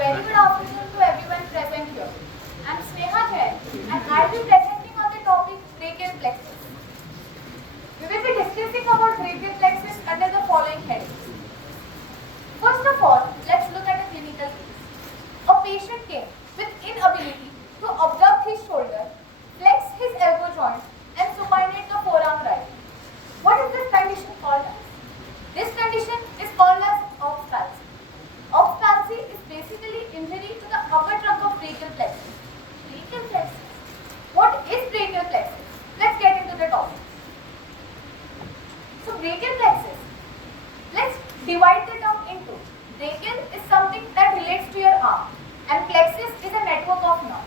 very good afternoon to everyone present here. I am Sneha Jain and I will be presenting on the topic brachial plexus. We will be discussing about brachial plexus under the following headings. First of all, let's look at a clinical case. A patient came with inability to abduct his shoulder, flex his elbow joint and supinate the forearm right. What is this condition called as? This condition is called as Ox palsy. Ox palsy is basically injury to the upper trunk of brachial plexus. Brachial plexus. What is brachial plexus? Let's get into the topic. So brachial plexus. Let's divide the term into. Brachial is something that relates to your arm and plexus is a network of nerve.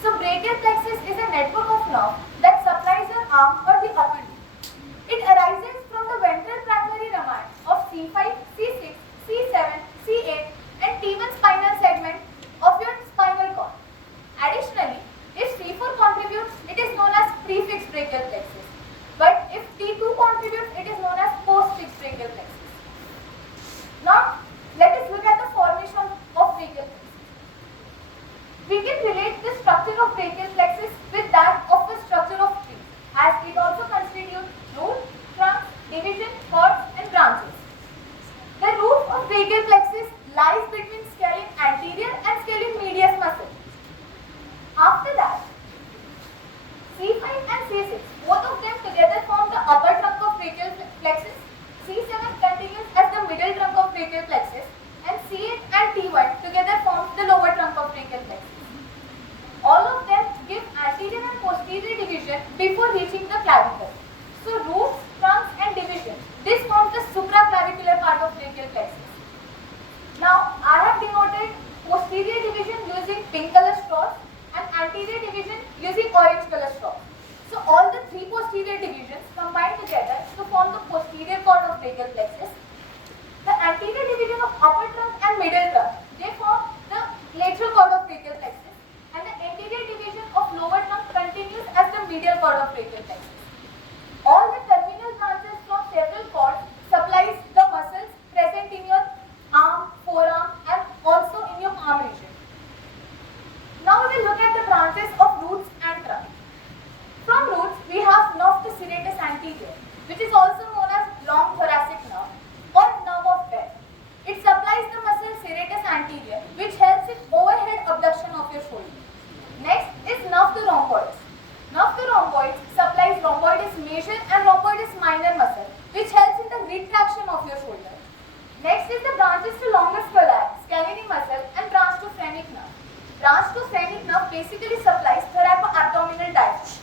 So brachial plexus is a network of nerve that supplies your arm or the upper knee. It arises from the ventral primary rami of C5, C6, C7, C8 and T1 spinal segment of your spinal cord. Additionally, if C4 contributes, it is known as prefixed brachial plexus. But if T2 contributes, it is known as postfixed brachial plexus. Now, let us look at the formation of brachial plexus. We can relate the structure of brachial plexus with that of the structure of tree, as it also constitutes root, trunk, division, cords and branches. The root of brachial plexus lies between scalene anterior and scalene medius muscle. After that, C5 and C6, both of them together form the upper trunk of brachial plexus. C7 continues as the middle trunk of brachial plexus and C8 and T1 together form the lower trunk of brachial plexus. All of them give anterior and posterior division before reaching the clavicle. So roots, trunks and division, this forms the supraclavicular part of brachial plexus. Now I have denoted posterior division using pink color straws and anterior division using orange color straws. So all the three posterior divisions combine together to form the posterior cord of brachial plexus. The anterior division of upper trunk and middle trunk, they form the lateral cord of brachial plexus. And the anterior division of lower trunk continues as the medial cord of brachial plexus. All the terminal branches from several cords supplies the muscles present in your arm, forearm and also in your palm region. Now we will look at the branches of roots and trunk. From roots we have nerve to serratus anterior, which is also known as long thoracic nerve or nerve of Bell. It supplies the muscle serratus anterior, which helps in overhead abduction of your shoulder. Next is nerve to rhomboids. Nerve to rhomboids supplies rhomboides major and rhomboides minor muscle, which helps in the retraction of your shoulder. Next is the branches to longus colli, scalene muscle and branch to phrenic nerve. Branch to phrenic nerve basically supplies thoracoabdominal diaphragm.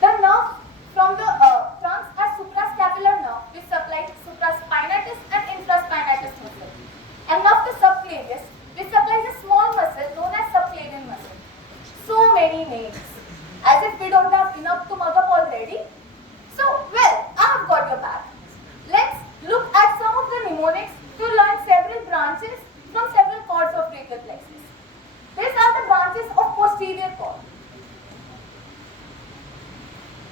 The nerve from the trunks are suprascapular nerve, which supplies supraspinatus and infraspinatus muscle. And nerve to subclavius, which supplies a small muscle known as subclavian muscle. So many names, as if we don't have enough to mug up already. So, well, I have got your back. Let's look at some of the mnemonics to learn several branches from several cords of brachial plexus. These are the branches of posterior cord.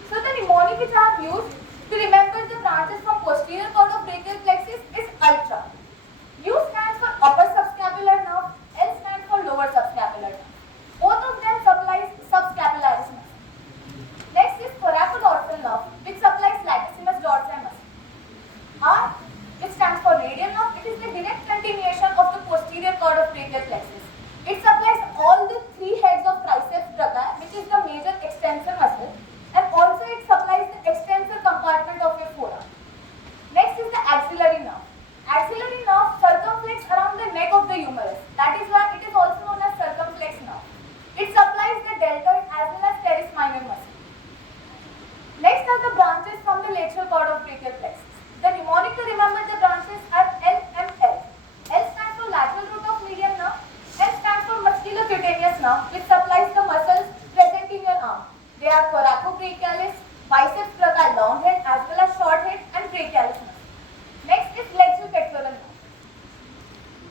So the mnemonic which I have used to remember the branches from posterior cord of brachial plexus is ultra. U stands for upper subscapular nerve, L stands for lower subscapular nerve. Both of them supplies subscapularis muscle. Next is thoracodorsal nerve, which supplies latissimus dorsi muscle. R, which stands for radial nerve, it is the direct continuation of the posterior cord of brachial plexus. It supplies all the three heads of triceps brachii, which is the major extensor muscle, and also it supplies the extensor compartment of your forearm. Next is the axillary nerve. Axillary nerve circumflex around the neck of the humerus. That is why it is also known as circumflex nerve. It supplies the deltoid as well as teres minor muscle. Next are the branches from the lateral cord of brachial plexus. The mnemonic to remember the branches are LML. L stands for lateral root of median nerve. M stands for musculocutaneous nerve, which supplies the muscles present in your arm. They are thoracobrachialis, biceps brachii long head as well as short head and brachialis muscle. Next is flexor-pectoral nerve.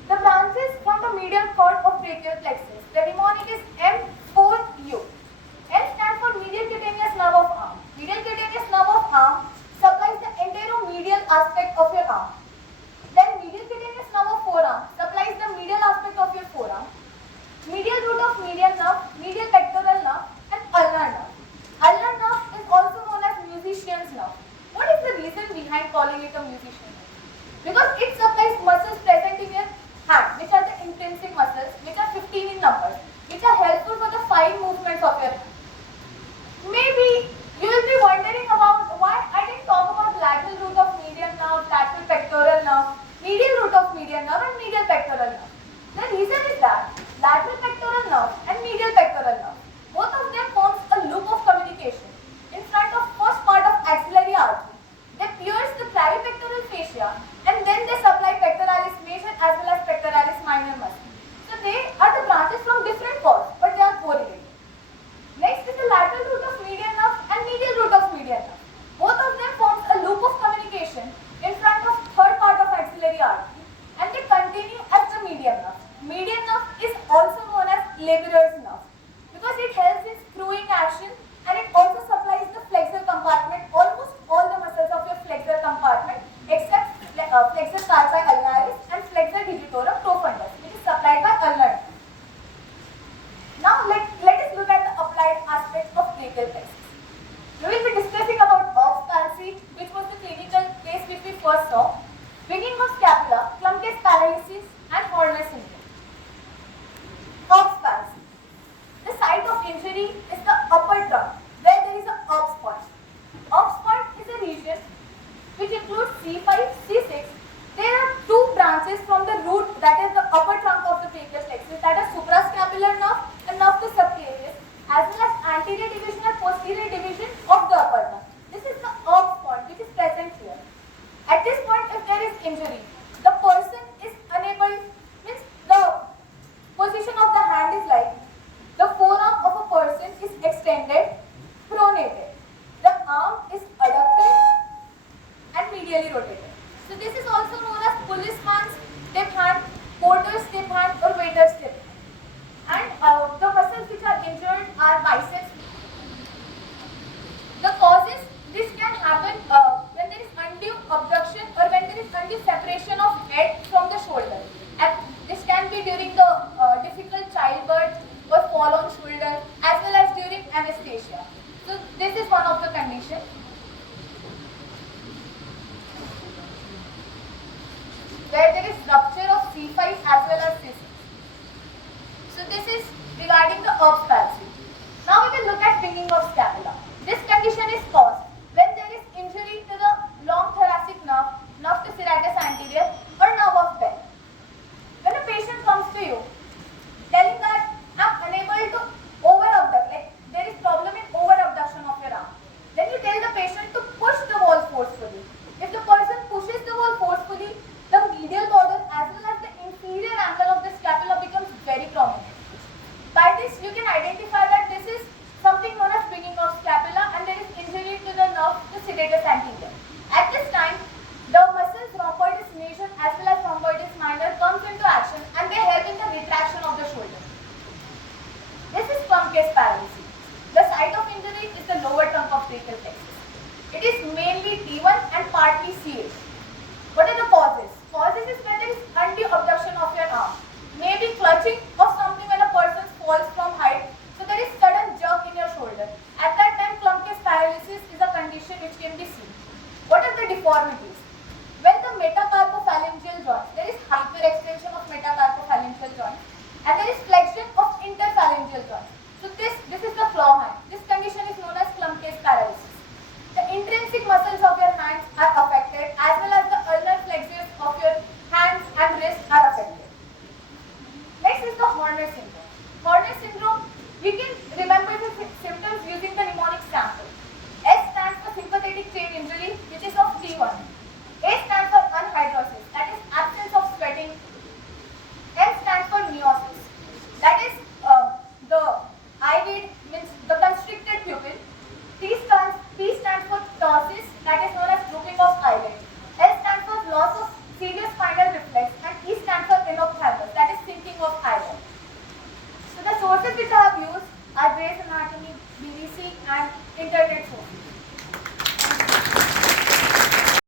The branches from the medial cord of brachial plexus. The mnemonic is M4U. M stands for medial cutaneous nerve of arm. Medial cutaneous nerve of arm supplies the anteromedial aspect of your arm. Then medial cutaneous nerve of forearm supplies the medial aspect of your medial pectoral nerve. The reason is that lateral pectoral nerve and medial